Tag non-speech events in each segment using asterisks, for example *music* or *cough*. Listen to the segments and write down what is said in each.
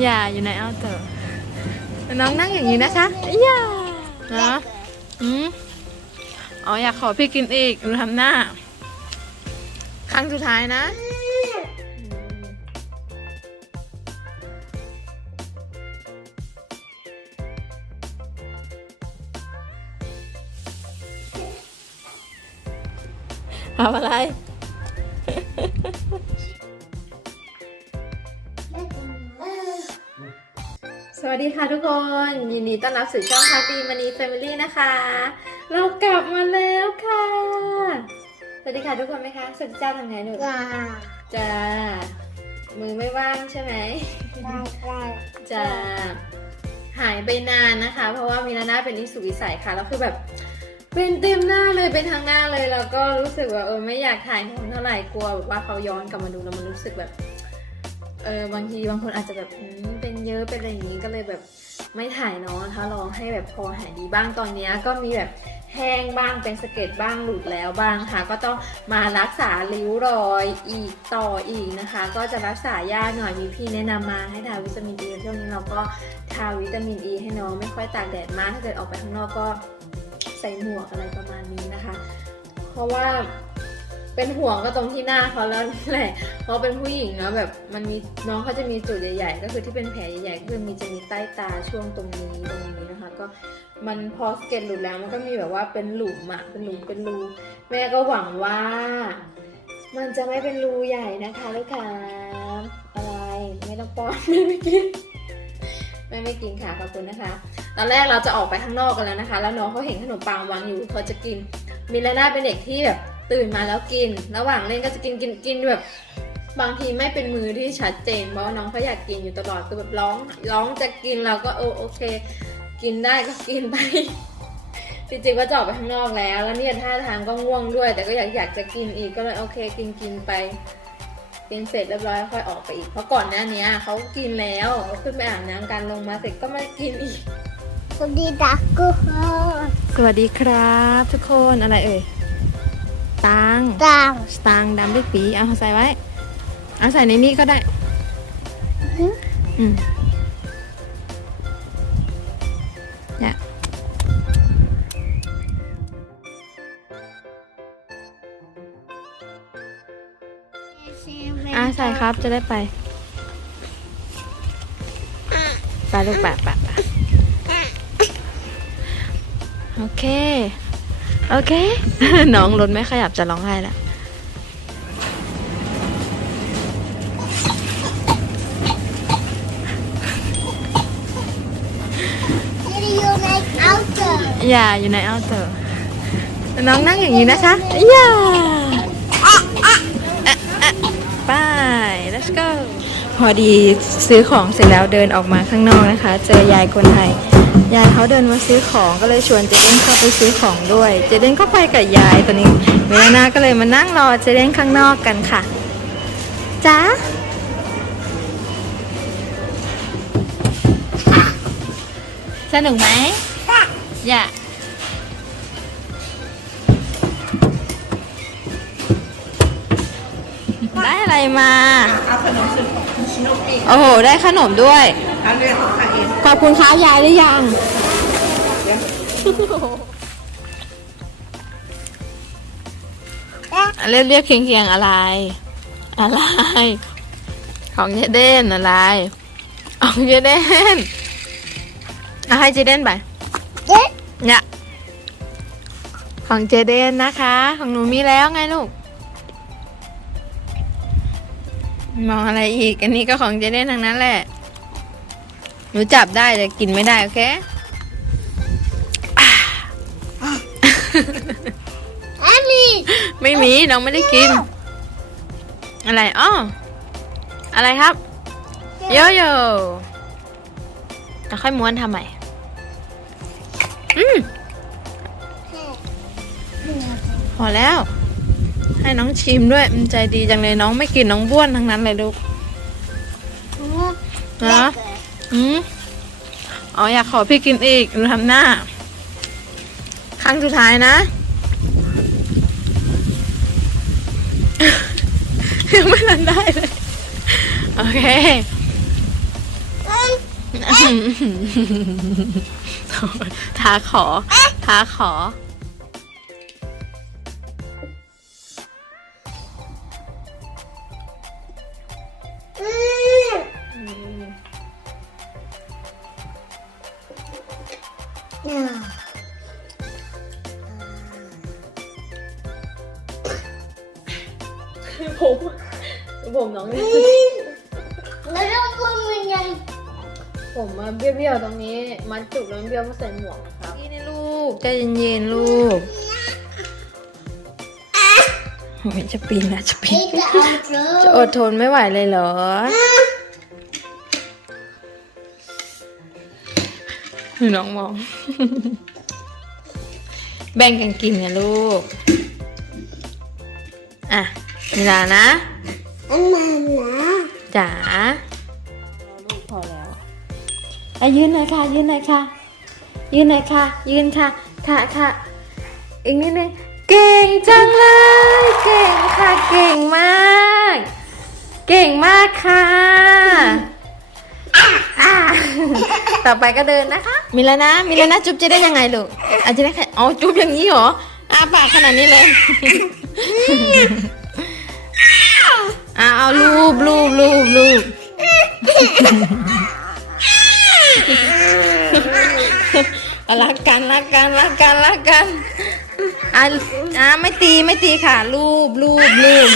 อย่าอยู่ในเอาเตอร์น้องนั่งอย่างนี้นะคะอย่าเนะอืมอ๋ออยากขอพี่กินอีกดูทำหน้า ครั้งสุดท้ายนะทำอะไร วัสดีค่ะทุกคน ยินดีต้อนรับสู่ช่องพาร์ตี้มันีแฟมิลี่นะคะ เรากลับมาแล้วค่ะ สวัสดีค่ะทุกคนไหมคะสวัสดีเจ้าทำไงหนูจ้าจะมือไม่ว่างใช่ไหมได้ได้จะหายไปนานนะคะ เพราะว่ามีนาน่าเป็นอิสุวิสัยค่ะแล้วคือแบบเป็นเต็มหน้าเลยเป็นทางหน้าเลยแล้วก็รู้สึกว่าเออไม่อยากถ่ายเท่าไหร่กลัวแบบว่าเขาย้อนกลับมาดูแล้วมันรู้สึกแบบเออบางทีบางคนอาจจะแบบอืม เป็นเยอะเป็นอะไรอย่างนี้ก็เลยแบบไม่ถ่ายเนาะถ้ารอให้แบบพอหายดีบ้างตอนนี้ก็มีแบบแห้งบ้างเป็นสะเก็ดบ้างหลุดแล้วบ้างค่ะ ก็ต้องมารักษาริ้วรอยอีกต่ออีกนะคะ ก็จะรักษายากหน่อยมีพี่แนะนำมาให้ทาวิตามินอีช่วงนี้เราก็ทาวิตามินอีให้น้องไม่ค่อยตากแดดมากถ้าเกิดออกไปข้างนอกก็ใส่หมวกอะไรประมาณนี้นะคะ เพราะว่า เป็นห่วงก็ตรงที่หน้าเขาแล้วนี่แหละ เพราะเป็นผู้หญิงเนาะแบบมันมีน้องเขาจะมีจุดใหญ่ ๆ ก็คือที่เป็นแผลใหญ่ๆก็คือมีจะมีใต้ตาช่วงตรงนี้ตรงนี้นะคะ ก็มันพอสเก็ตหลุดแล้วมันก็มีแบบว่าเป็นหลุมอะเป็นหลุมเป็นรูแม่ก็หวังว่า มันจะไม่เป็นรูใหญ่นะคะลูกค้าอะไรไม่ต้องป้อนไม่กินไม่ไม่กินค่ะขอบคุณนะคะ ตอนแรกเราจะออกไปข้างนอกกันแล้วนะคะ แล้วน้องเขาเห็นขนมปังวางอยู่เขาจะกินมิลาน่าเป็นเด็กที่แบบ ตื่นมาแล้วกิน ระหว่างเล่นก็จะกินกินกินแบบ บางทีไม่เป็นมือที่ชัดเจนเพราะน้องเขาอยากกินอยู่ตลอดคือแบบร้องร้องจะกินเราก็เอโอเค กินได้ก็กินไปจริงๆว่าจะออกไปข้างนอกแล้ว แล้วเนี่ยท่าทางก็ง่วงด้วย แต่ก็อยากอยากจะกินอีกก็เลยโอเค กินกินไปกินเสร็จเรียบร้อยค่อยออกไปอีกเพราะก่อนหน้านี้เขากินแล้วขึ้นไปอาบน้ำกันลงมาเสร็จก็มากินอีกสวัสดีดักกูสวัสดีครับ ทุกคนอะไรเอ่ย ตังตังสตางค์ดำด้วยปีเอาใส่ไว้ เอาใส่ในนี้ก็ได้ อืมเนี่ยอะใส่ครับจะได้ไป ไปลูกปะปะปะโอเค โอเค น้องรถไม่ขยับจะร้องไห้แล้วที่อยู่ในเอาเตอร์อย่าอยู่ในเอาเตอร์น้องนั่งอย่างนี้นะคะอย่าอะอะไป let's go พอดีซื้อของเสร็จแล้วเดินออกมาข้างนอกนะคะ เจอยายคนไทย ยายเขาเดินมาซื้อของก็เลยชวนเจเด้นเข้าไปซื้อของด้วย เจเด้นก็ไปกับยายตอนนี้เวลานาก็เลยมานั่งรอเจเด้นข้างนอกกันค่ะจ้าสนุกไหมอย่า มาเอาขนมซื้อของชิโนปิโอ้โห ได้ขนมด้วย เอาเรียกของใครเองขอบคุณครับยายหรือยัง เรียบเรียบเคียงเคียงๆอะไร อะไร ของเจเดนอะไรของเจเดนเอาให้เจเดนไปเอ๊ะเนี่ยของเจเดนนะคะ ของหนูมีแล้วไงลูก มองอะไรอีก อันนี้ก็ของเจเดนทั้งนั้นแหละหนูจับได้แต่กินไม่ได้ โอเคแอมมี่ไม่มีน้องไม่ได้กิน อะไรอ้ออะไรครับโยโย่แล้วค่อยม้วนทำไมอืมพอแล้ว ให้น้องชิมด้วยมันใจดีจังเลยน้องไม่กินน้องบ้วนทั้งนั้นเลยลูกฮะอืมอ๋ออยากขอพี่กินอีกดูทำหน้า ครั้งสุดท้ายนะยังไม่ทันได้เลย โอเคท้าขอท้าขอ ผมผมน้องนี่แล้วต้องพูดมันยังผมมาเบี้ยวๆตรงนี้ มัดจุกแล้วเบี้ยวมาใส่หมวกนะครับนี่นี่ลูกใจเย็นๆลูกโอ้ยจะปีนนะจะปีน นี่จะเอาเจอจะอดทนไม่ไหวเลยเหรอ น้องมอง แบ่งกันกินนะลูก อะเวลานะอันนั้นนะจ๋าลูกพอแล้วอะยืนหน่อยค่ะ ยืนหน่อยค่ะ ยืนหน่อยค่ะ ยืนค่ะค่ะค่ะอีกนิดนึงเก่งจังเลย เก่งค่ะ เก่งมาก เก่งมากค่ะ ต่อไปก็เดินนะคะ มีแล้วนะ มีแล้วนะ จุ๊บจะได้ยังไงลูกอาจจะได้แค่อ๋อจุ๊บอย่างนี้เหรออ้าปากขนาดนี้เลยอะเอารูปรูปรูปรูปเอารักกันรักกันรักกันรักกันอะอะไม่ตีไม่ตีค่ะ รูปรูปรูป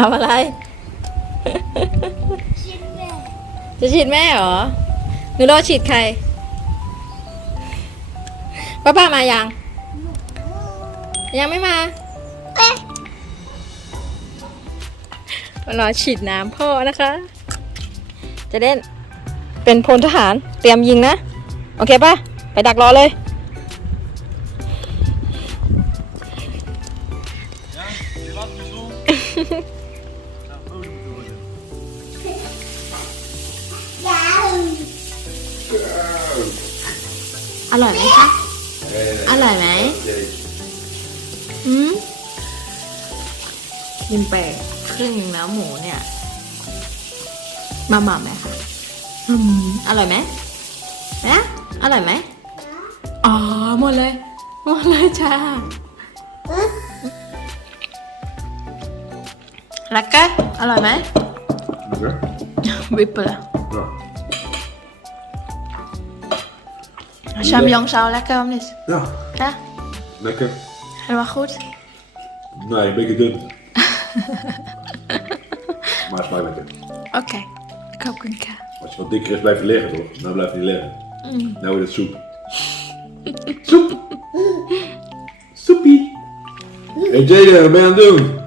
ทำอะไร ชิ้นแม่จะฉีดแม่เหรอ หนูรอฉีดใคร ป้าป้ามายัง ยังไม่มาเอ๊ะมารอฉีดน้ำพ่อนะคะ จะเล่น เป็นพลทหาร เตรียมยิงนะ โอเคป่ะ ไปดักรอเลย Ja, je laat me zo. อร่อยไหมคะ อร่อยไหมอืมยิมแปลกรึ่งหนึ่งนะหมูเนี่ย มาหม่ำไหมคะอืมอร่อยไหมนะอร่อยไหมอ๋อ หมดเลย หมดเลยจ้าแล้วก็อร่อยไหม Lekker? วิปเปอร์ Champignons zou lekker om niet. Ja. Ja? Lekker. Helemaal goed? Nee, ben beetje dun. *laughs* maar het smaakt lekker. Oké, ik hoop een ka. Als je wat dikker is, blijft liggen toch? Mm. Nou blijft hij liggen. Nou wordt het soep. *laughs* soep! Soepie! Hey Jada, wat ben je aan het doen?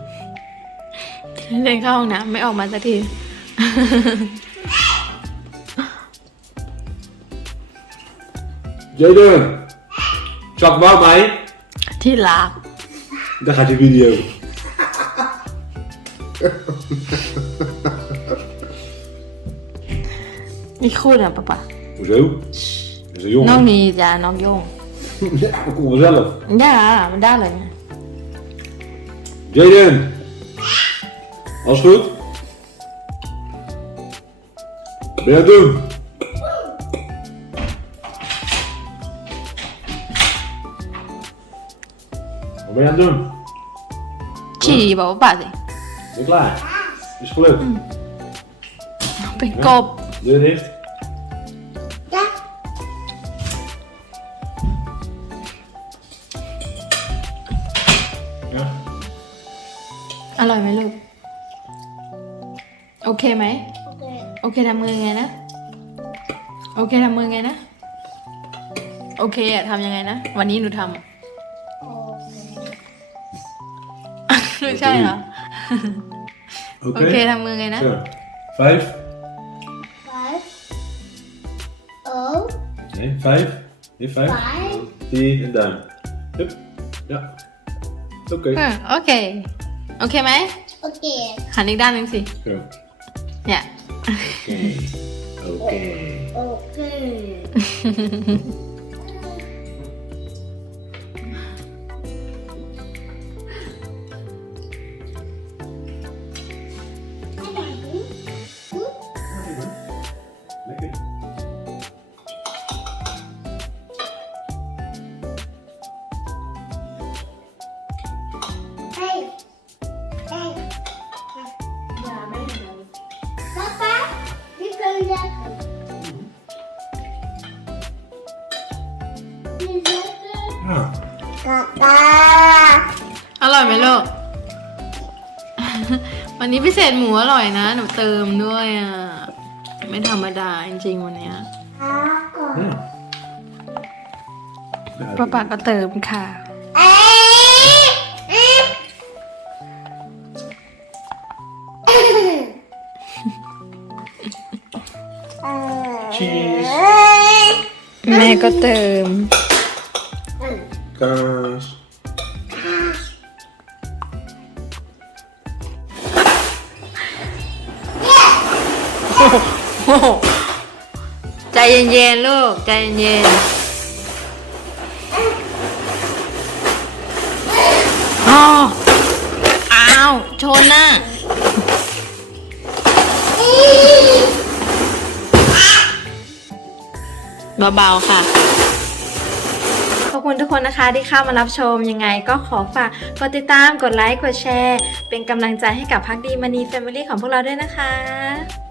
Ik denk, gewoon naar mijn oma dat hier. *laughs* Jaden! Zak warm mij? ที่รัก Daar gaat je video. นี่คู่นะป๊าป๊า Hoezo? Dat is een jongen. น้องนี้จ้ะน้องโยง Ja, dat komt vanzelf. ได้มันได้เลย Jaden! Alles goed? Wat ben je aan het doen? Ben je aan het doen? ฉี่บอกว่าป๊าสิ Ben je klaar? Is het gelukt? เป็นกบ Deur dicht? Ja. Ja. อร่อยไหมลูกโอเคไหม Oké. โอเคทำมือไงนะโอเคทำมือไงนะ โอเคอะทำยังไงนะ วันนี้หนูทำ Oké. ไม่ใช่เหรอ Oké. โอเคทำมือไงนะ Zo. Vijf? Vijf. Oh. Nee, vijf. Nee, vijf. Vijf. Tien en duim. Hup. Ja. Oké. อืมโอเค โอเคไหม Oké. หันอีกด้านหนึ่งสิ Zo. เนี่ย Oké. Oké. Lekker. Die lekker. Ja. Papa. อร่อยไหมลูก วันนี้พิเศษหมูอร่อยนะ หนูเติมด้วยอะ ไม่ธรรมดาจริงๆวันเนี้ย Aku. Ja. ป้าปาก็เติมค่ะ Cheese. แม่ก็เติม Kaas. โอ้โหใจเย็นๆลูก ใจเย็นๆอ๋ออ้าว ชนน่ะเบาๆค่ะขอบ คุณทุกคนนะคะที่เข้ามารับชมยังไงก็ขอฝากกดติดตามกดไลค์กดแชร์ เป็นกำลังใจให้กับพักดีมณีแฟมิลี่ของพวกเราด้วยนะคะ